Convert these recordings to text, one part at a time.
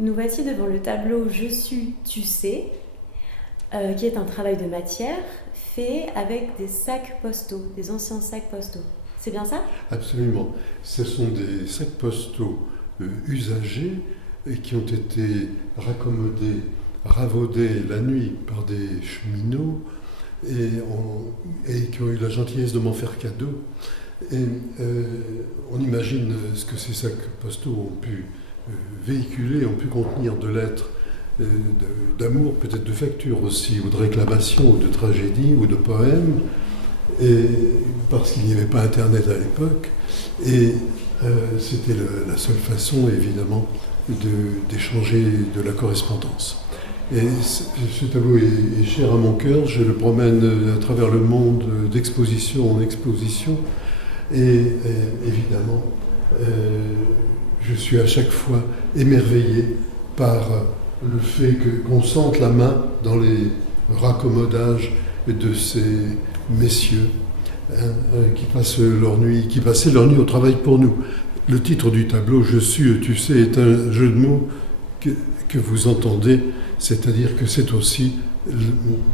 Nous voici devant le tableau Je suis, tu sais, qui est un travail de matière fait avec des sacs postaux, des anciens sacs postaux. C'est bien ça? Absolument. Ce sont des sacs postaux usagés et qui ont été raccommodés, ravaudés la nuit par des cheminots et qui ont eu la gentillesse de m'en faire cadeau. Et on imagine ce que ces sacs postaux ont pu véhiculer, ont pu contenir de lettres d'amour, peut-être de factures aussi, ou de réclamations, ou de tragédies, ou de poèmes, et, parce qu'il n'y avait pas Internet à l'époque. Et c'était la seule façon, évidemment, d'échanger de la correspondance. Et ce tableau est cher à mon cœur, je le promène à travers le monde d'exposition en exposition, et évidemment, je suis à chaque fois émerveillé par le fait qu'on sente la main dans les raccommodages de ces messieurs qui passaient leur nuit au travail pour nous. Le titre du tableau, Je suis, tu sais, est un jeu de mots que vous entendez, c'est-à-dire que c'est aussi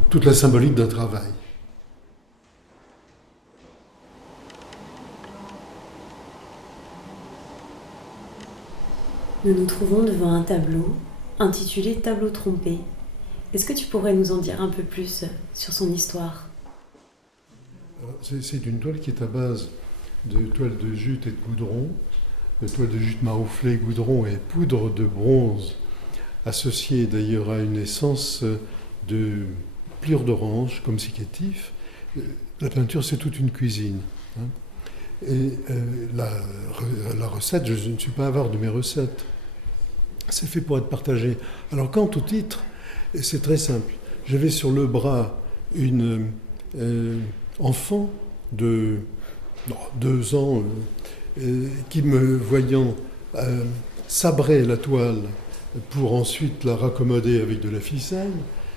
toute la symbolique d'un travail. Nous nous trouvons devant un tableau intitulé Tableau trompé. Est-ce que tu pourrais nous en dire un peu plus sur son histoire? C'est une toile qui est à base de toile de jute et de goudron, de toile de jute marouflée, goudron et poudre de bronze, associée d'ailleurs à une essence de pliure d'orange comme sécatif. La peinture, c'est toute une cuisine. Hein. Et la recette, je ne suis pas avare de mes recettes. C'est fait pour être partagé. Alors quant au titre, c'est très simple. J'avais sur le bras une enfant de 2 ans qui, me voyant sabrer la toile pour ensuite la raccommoder avec de la ficelle,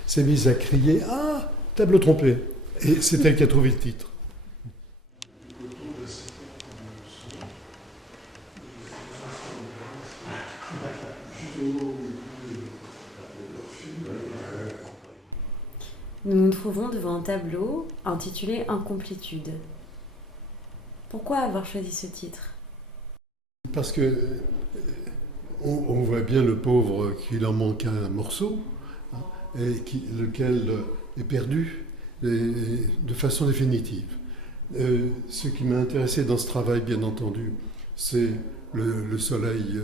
s'est mise à crier « Ah, tableau trompé !» Et c'est elle qui a trouvé le titre. Nous nous trouvons devant un tableau intitulé Incomplétude. Pourquoi avoir choisi ce titre? Parce que on voit bien le pauvre qu'il en manque un morceau, hein, lequel est perdu de façon définitive. Ce qui m'a intéressé dans ce travail, bien entendu, c'est le soleil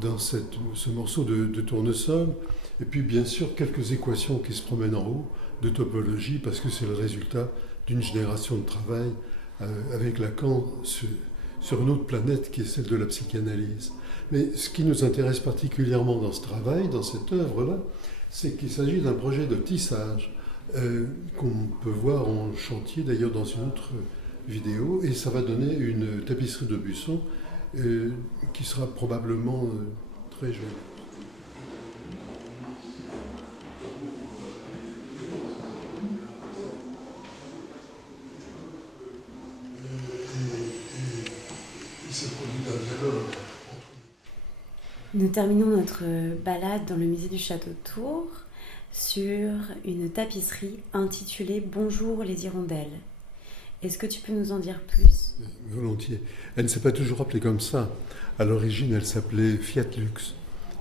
dans ce morceau de tournesol, et puis bien sûr quelques équations qui se promènent en haut, de topologie, parce que c'est le résultat d'une génération de travail avec Lacan sur une autre planète qui est celle de la psychanalyse. Mais ce qui nous intéresse particulièrement dans ce travail, dans cette œuvre-là, c'est qu'il s'agit d'un projet de tissage qu'on peut voir en chantier d'ailleurs dans une autre vidéo, et ça va donner une tapisserie de Busson qui sera probablement très jolie. Nous terminons notre balade dans le musée du Château de Tours sur une tapisserie intitulée Bonjour les hirondelles. Est-ce que tu peux nous en dire plus? Volontiers. Elle ne s'est pas toujours appelée comme ça. À l'origine, elle s'appelait Fiat Lux.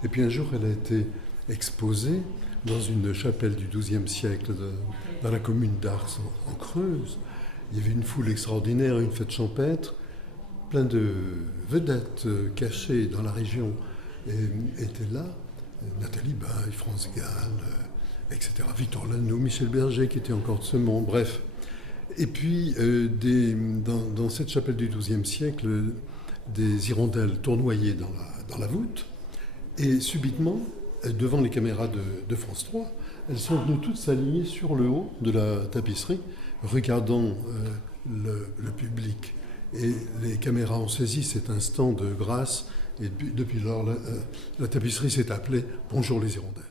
Et puis un jour, elle a été exposée dans une chapelle du XIIe siècle dans la commune d'Ars en Creuse. Il y avait une foule extraordinaire, une fête champêtre, plein de vedettes cachées dans la région étaient là. Nathalie Baye, France Gall, etc. Victor Lanoux, Michel Berger qui était encore de ce monde, bref. Et puis, dans cette chapelle du XIIe siècle, des hirondelles tournoyaient dans la voûte. Et subitement, devant les caméras de France 3, elles sont venues toutes s'aligner sur le haut de la tapisserie, regardant le public. Et les caméras ont saisi cet instant de grâce. Et depuis lors, la tapisserie s'est appelée Bonjour les hirondelles.